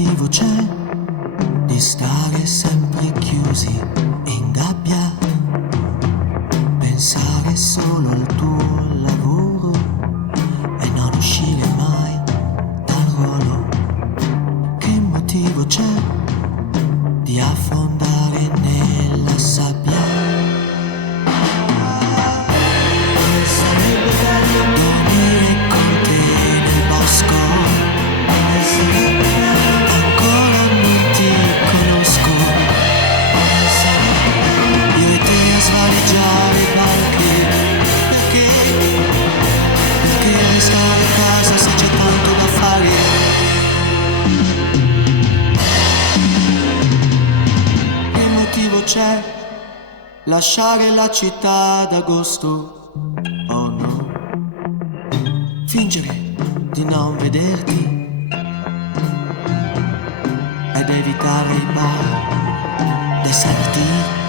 motivo c'è di stare sempre chiusi in gabbia? Pensare solo al tuo lavoro e non uscire mai dal ruolo. Che motivo c'è di affondare nella sabbia? Sarebbe bello dormire con te nel bosco. Sarebbe bello, ancora non ti conosco. Sarebbe bello io e te a svaliggiare i banchi. Perché restare a casa se c'è tanto da fare? Che motivo c'è lasciare la città d'agosto? Oh no, fingere di non vederti ed evitare i bar dei sabatini.